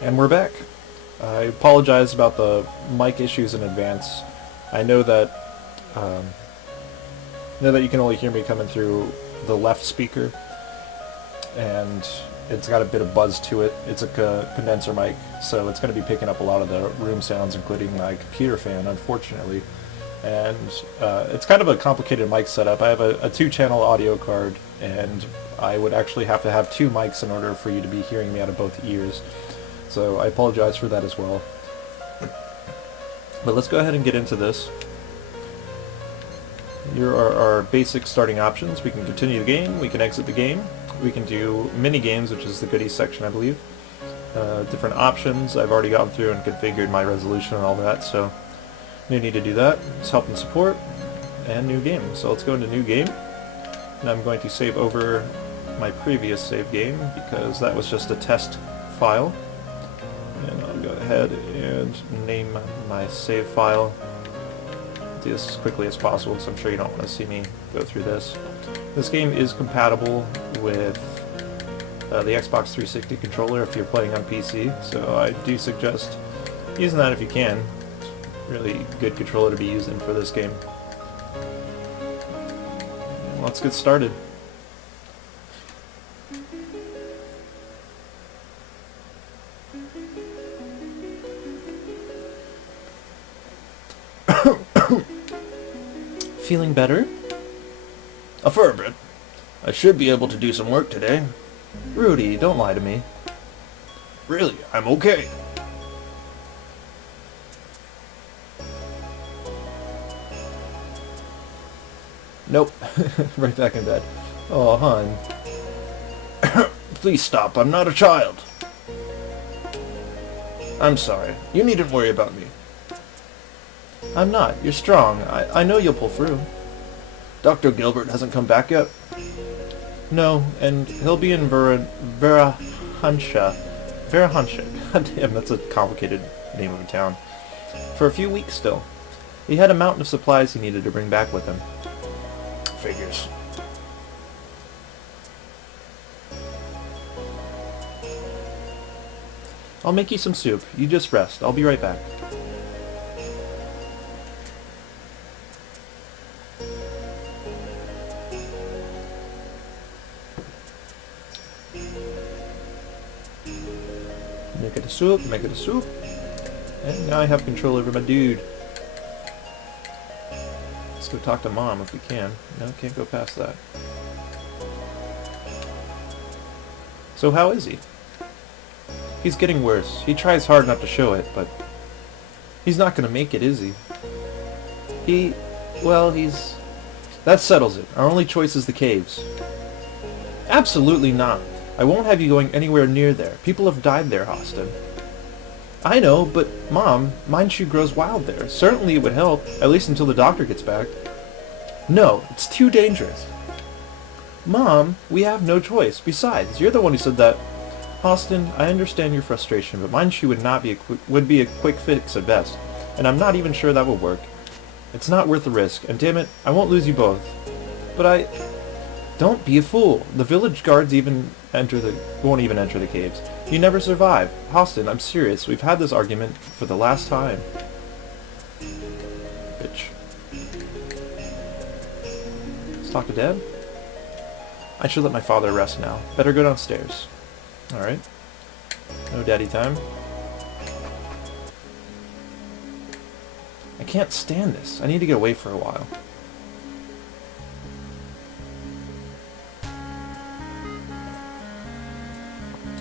And we're back. I apologize about the mic issues in advance. I um, know that you can only hear me coming through the left speaker, and it's got a bit of buzz to it. It's a condenser mic, so it's going to be picking up a lot of the room sounds, including my computer fan, unfortunately. And it's kind of a complicated mic setup. I have a two-channel audio card, and I would actually have to have two mics in order for you to be hearing me out of both ears. So I apologize for that as well. But let's go ahead and get into this. Here are our basic starting options. We can continue the game, we can exit the game, we can do mini games, which is the goodies section, I believe. Different options. I've already gone through and configured my resolution and all that, so no need to do that. It's help and support, and new game. So let's go into new game, and I'm going to save over my previous save game because that was just a test file. And I'll go ahead and name my save file. Do this as quickly as possible because I'm sure you don't want to see me go through this. This game is compatible with the Xbox 360 controller if you're playing on PC, so I do suggest using that if you can. It's a really good controller to be using for this game. Let's get started. Feeling better? Affirmative. I should be able to do some work today. Rudy, don't lie to me. Really, I'm okay. Nope. Right back in bed. Oh, hon. Please stop, I'm not a child. I'm sorry. You needn't worry about me. I'm not. You're strong. I know you'll pull through. Dr. Gilbert hasn't come back yet? No, and he'll be in Verahansha. God damn, that's a complicated name of a town. For a few weeks still. He had a mountain of supplies he needed to bring back with him. Figures. I'll make you some soup. You just rest. I'll be right back. Make it a soup, make it a soup. And now I have control over my dude. Let's go talk to Mom if we can. No, can't go past that. So how is he? He's getting worse. He tries hard not to show it, but he's not gonna make it, is he? Well, he's... That settles it. Our only choice is the caves. Absolutely not. I won't have you going anywhere near there. People have died there, Austin. I know, but Mom, Mindshu grows wild there. Certainly it would help, at least until the doctor gets back. No, it's too dangerous. Mom, we have no choice. Besides, you're the one who said that. Austin, I understand your frustration, but Mindshu would be a quick fix at best, and I'm not even sure that will work. It's not worth the risk, and damn it, I won't lose you both. But Don't be a fool. The village guards won't even enter the caves. You never survive. Austin, I'm serious. We've had this argument for the last time. Bitch. Let's talk to Dad. I should let my father rest now. Better go downstairs. Alright. No daddy time. I can't stand this. I need to get away for a while.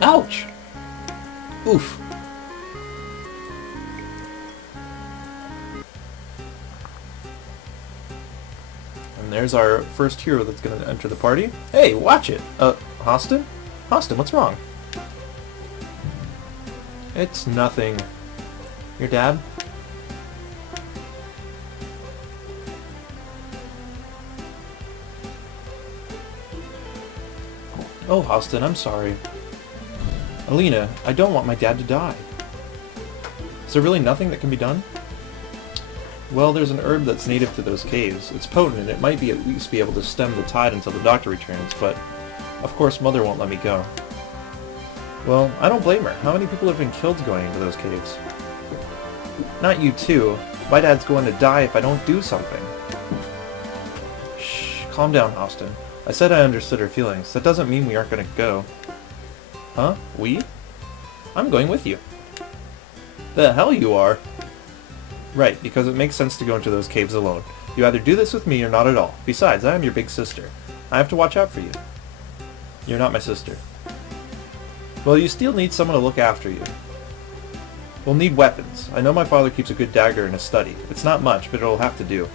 Ouch! Oof. And there's our first hero that's going to enter the party. Hey, watch it! Austin? Austin, what's wrong? It's nothing. Your dad? Oh, Austin, I'm sorry. Alina, I don't want my dad to die. Is there really nothing that can be done? Well, there's an herb that's native to those caves. It's potent and it might at least be able to stem the tide until the doctor returns, but of course Mother won't let me go. Well, I don't blame her. How many people have been killed going into those caves? Not you too. My dad's going to die if I don't do something. Shh, calm down, Austin. I said I understood her feelings. That doesn't mean we aren't going to go. Huh? We? I'm going with you. The hell you are? Right, because it makes sense to go into those caves alone. You either do this with me or not at all. Besides, I am your big sister. I have to watch out for you. You're not my sister. Well, you still need someone to look after you. We'll need weapons. I know my father keeps a good dagger in his study. It's not much, but it'll have to do.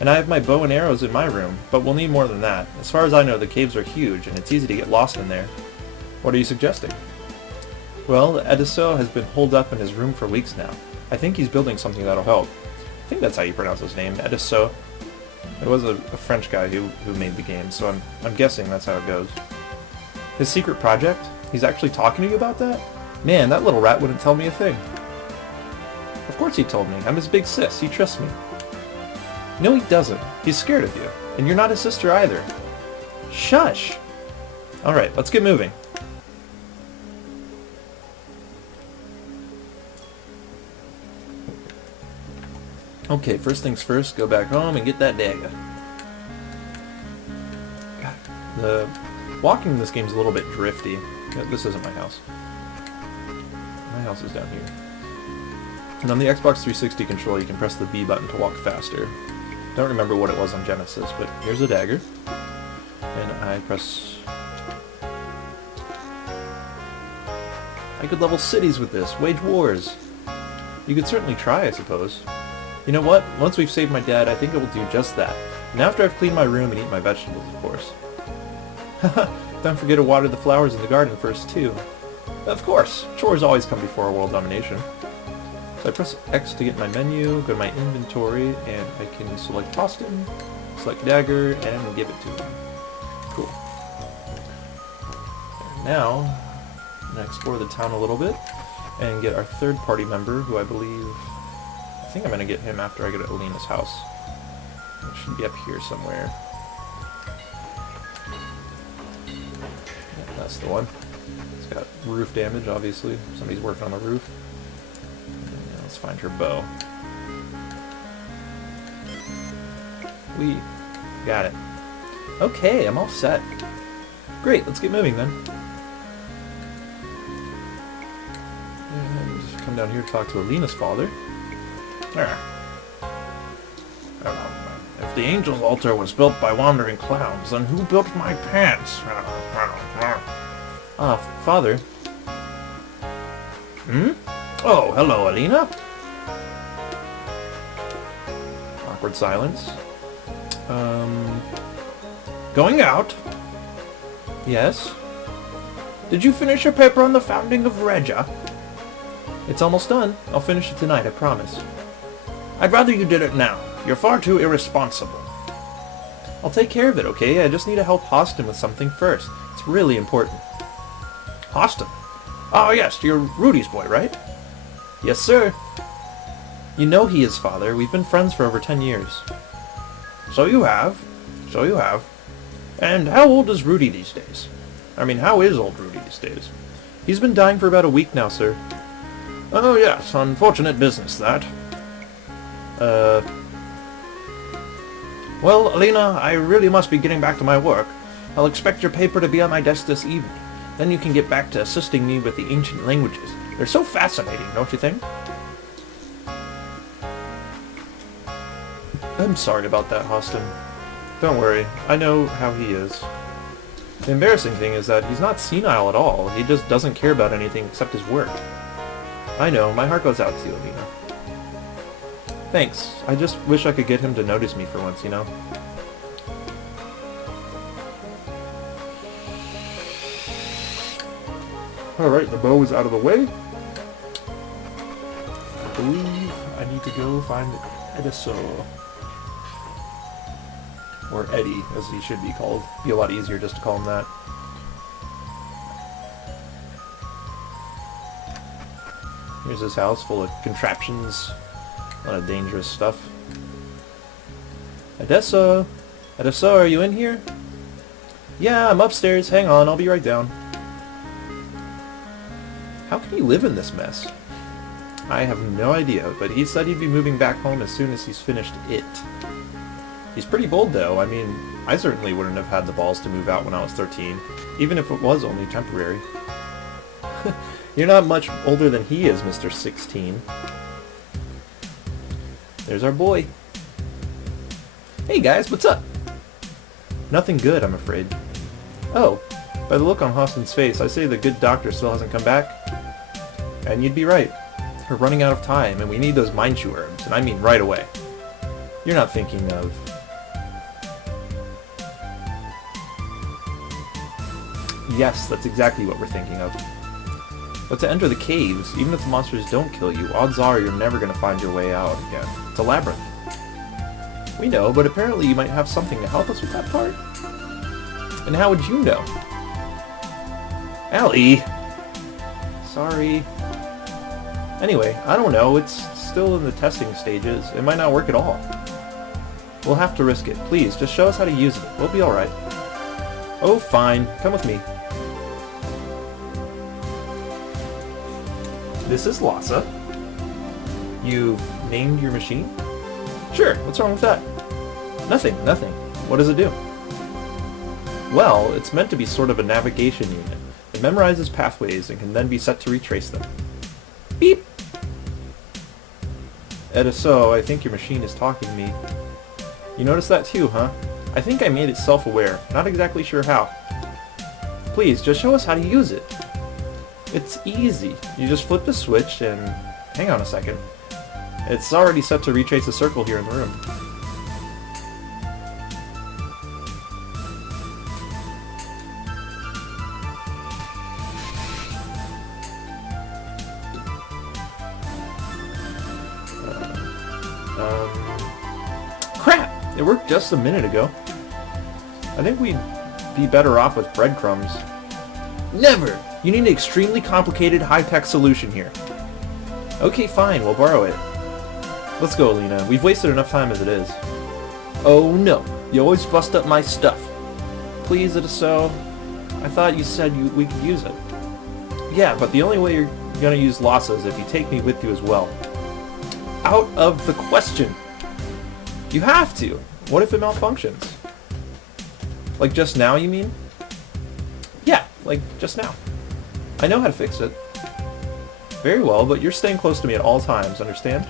And I have my bow and arrows in my room, but we'll need more than that. As far as I know, the caves are huge, and it's easy to get lost in there. What are you suggesting? Well, Ediso has been holed up in his room for weeks now. I think he's building something that'll help. I think that's how you pronounce his name, Ediso. It was a French guy who made the game, so I'm guessing that's how it goes. His secret project? He's actually talking to you about that? Man, that little rat wouldn't tell me a thing. Of course he told me. I'm his big sis. He trusts me. No, he doesn't. He's scared of you. And you're not his sister either. Shush! Alright, let's get moving. Okay, first things first, go back home and get that dagger. God, the walking in this game is a little bit drifty. This isn't my house. My house is down here. And on the Xbox 360 controller, you can press the B button to walk faster. Don't remember what it was on Genesis, but here's a dagger. And I press... I could level cities with this, wage wars. You could certainly try, I suppose. You know what? Once we've saved my dad, I think it will do just that. And after I've cleaned my room and eaten my vegetables, of course. Haha, don't forget to water the flowers in the garden first, too. Of course! Chores always come before world domination. So I press X to get my menu, go to my inventory, and I can select Austin, select dagger, and give it to him. Cool. And now, I'm going to explore the town a little bit, and get our third party member, who I think I'm going to get him after I go to Alina's house. It should be up here somewhere. Yeah, that's the one. It's got roof damage, obviously. Somebody's working on the roof. And let's find her bow. We got it. Okay, I'm all set. Great, let's get moving then. And just come down here to talk to Alina's father. If the angel's altar was built by wandering clowns, then who built my pants? Father. Hmm? Oh, hello, Alina. Awkward silence. Going out? Yes? Did you finish your paper on the founding of Reja? It's almost done. I'll finish it tonight, I promise. I'd rather you did it now. You're far too irresponsible. I'll take care of it, okay? I just need to help Austin with something first. It's really important. Austin? Oh yes, you're Rudy's boy, right? Yes, sir. You know he is, Father. We've been friends for over 10 years. So you have. So you have. And how old is Rudy these days? I mean, how is old Rudy these days? He's been dying for about a week now, sir. Oh yes, unfortunate business, that. Well, Alina, I really must be getting back to my work. I'll expect your paper to be on my desk this evening. Then you can get back to assisting me with the ancient languages. They're so fascinating, don't you think? I'm sorry about that, Austin. Don't worry, I know how he is. The embarrassing thing is that he's not senile at all. He just doesn't care about anything except his work. I know, my heart goes out to you, Alina. Thanks. I just wish I could get him to notice me for once, you know? Alright, the bow is out of the way. I believe I need to go find Ediso. Or Eddie, as he should be called. Be a lot easier just to call him that. Here's his house, full of contraptions. A lot of dangerous stuff. Ediso! Ediso, are you in here? Yeah, I'm upstairs. Hang on, I'll be right down. can you live in this mess? I have no idea, but he said he'd be moving back home as soon as he's finished it. He's pretty bold, though. I mean, I certainly wouldn't have had the balls to move out when I was 13, even if it was only temporary. You're not much older than he is, Mr. 16. There's our boy. Hey guys, what's up? Nothing good, I'm afraid. Oh, by the look on Hostin's face, I say the good doctor still hasn't come back. And you'd be right. We're running out of time, and we need those Mindshu herbs, and I mean right away. You're not thinking of... Yes, that's exactly what we're thinking of. But to enter the caves, even if the monsters don't kill you, odds are you're never going to find your way out again. It's a labyrinth. We know, but apparently you might have something to help us with that part. And how would you know? Allie! Sorry. Anyway, I don't know, it's still in the testing stages. It might not work at all. We'll have to risk it. Please, just show us how to use it. We'll be alright. Oh, fine. Come with me. This is Lhasa. You've named your machine? Sure, what's wrong with that? Nothing. What does it do? Well, it's meant to be sort of a navigation unit. It memorizes pathways and can then be set to retrace them. Beep! Ediso, I think your machine is talking to me. You noticed that too, huh? I think I made it self-aware. Not exactly sure how. Please, just show us how to use it. It's easy. You just flip the switch and... Hang on a second. It's already set to retrace a circle here in the room. Crap! It worked just a minute ago. I think we'd be better off with breadcrumbs. Never! You need an extremely complicated high-tech solution here. Okay, fine, we'll borrow it. Let's go, Lena. We've wasted enough time as it is. Oh no, you always bust up my stuff. Please, it is so. I thought you said we could use it. Yeah, but the only way you're gonna use Lhasa is if you take me with you as well. Out of the question! You have to! What if it malfunctions? Like just now, you mean? Yeah, like just now. I know how to fix it. Very well, but you're staying close to me at all times, understand?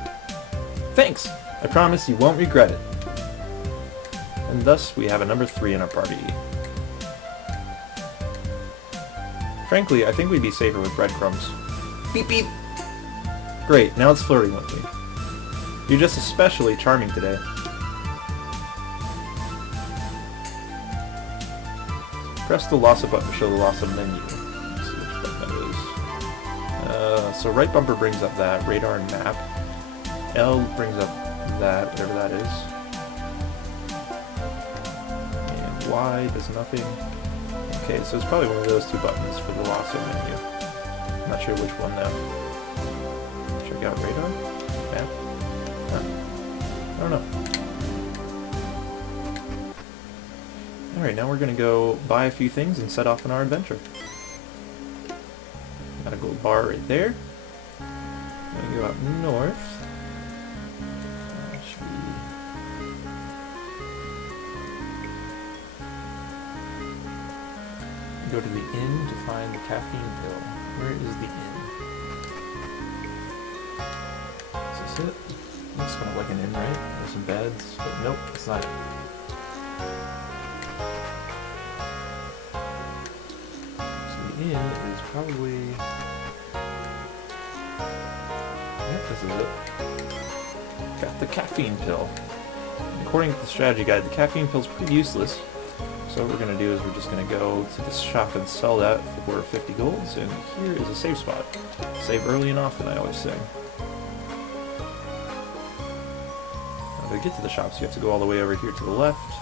Thanks! I promise you won't regret it. And thus, we have a number 3 in our party. Frankly, I think we'd be safer with breadcrumbs. Beep beep! Great, now it's flirting with me. You're just especially charming today. Press the Lhasa button to show the Lhasa menu. Let's see which button that is. So right bumper brings up that, radar and map. L brings up that, whatever that is. And Y does nothing. Okay, so it's probably one of those two buttons for the Lhasa menu. I'm not sure which one though. Check out radar? Map? Huh. I don't know. Alright, now we're gonna go buy a few things and set off on our adventure. Got a gold bar right there. Gonna go out north. Should we... Go to the inn to find the caffeine pill. Where is the inn? Is this it? Looks kind of like an inn, right? There's some beds, but nope, it's not it. In is probably... Yep, this is it. Got the caffeine pill. According to the strategy guide, the caffeine pill's pretty useless. So what we're going to do is we're just going to go to this shop and sell that for 50 golds, and here is a save spot. Save early and often, I always say. Now, to get to the shops, you have to go all the way over here to the left,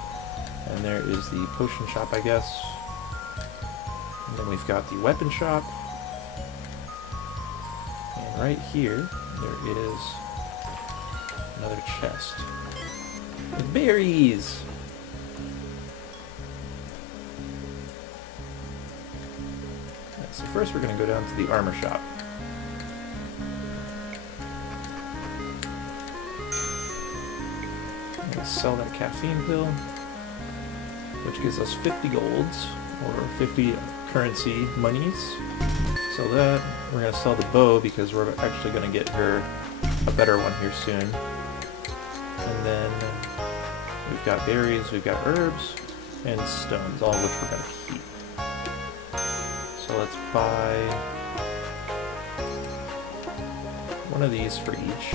and there is the potion shop, I guess. And then we've got the weapon shop. And right here, there is another chest. With berries! Right, so first we're going to go down to the armor shop. sell that caffeine pill, which gives us 50 golds, or 50 currency monies. So that, we're going to sell the bow because we're actually going to get her a better one here soon. And then we've got berries, we've got herbs, and stones, all of which we're going to keep. So let's buy one of these for each.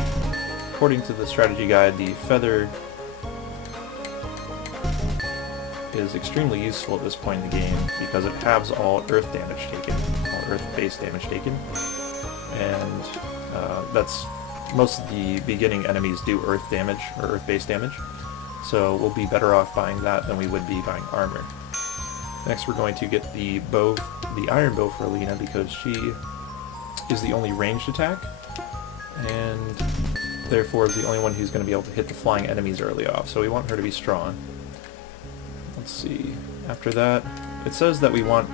According to the strategy guide, the feather is extremely useful at this point in the game because it halves all earth damage taken, all earth-based damage taken, and that's most of the beginning enemies do earth damage or earth-based damage, so we'll be better off buying that than we would be buying armor. Next, we're going to get the bow, the iron bow for Alina because she is the only ranged attack, and therefore is the only one who's going to be able to hit the flying enemies early off. So we want her to be strong. Let's see. After that, it says that we want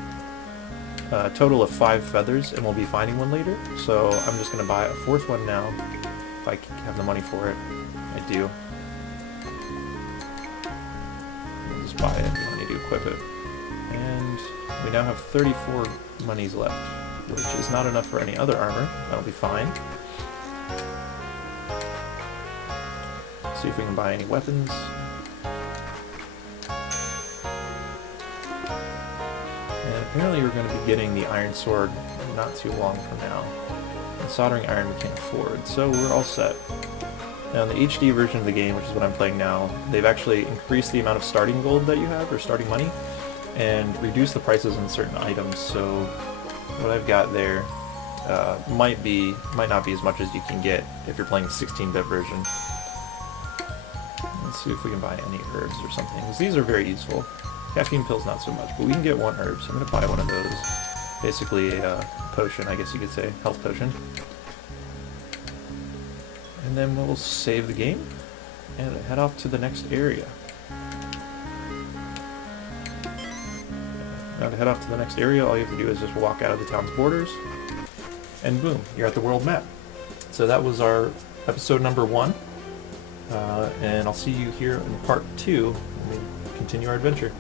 a total of 5 feathers, and we'll be finding one later. So I'm just going to buy a 4th one now, if I have the money for it. I do. I'll just buy it. I need to equip it. And we now have 34 monies left, which is not enough for any other armor. That'll be fine. See if we can buy any weapons. And apparently we're going to be getting the iron sword not too long from now. And soldering iron we can't afford, so we're all set. Now in the HD version of the game, which is what I'm playing now, they've actually increased the amount of starting gold that you have, or starting money, and reduced the prices on certain items, so what I've got there might not be as much as you can get if you're playing the 16-bit version. Let's see if we can buy any herbs or something, because these are very useful. Caffeine pills not so much, but we can get 1 herb, so I'm going to buy one of those. Basically a potion, I guess you could say, health potion. And then we'll save the game and head off to the next area. Now to head off to the next area, all you have to do is just walk out of the town's borders, and boom, you're at the world map. So that was our episode number 1. And I'll see you here in part 2 when we continue our adventure.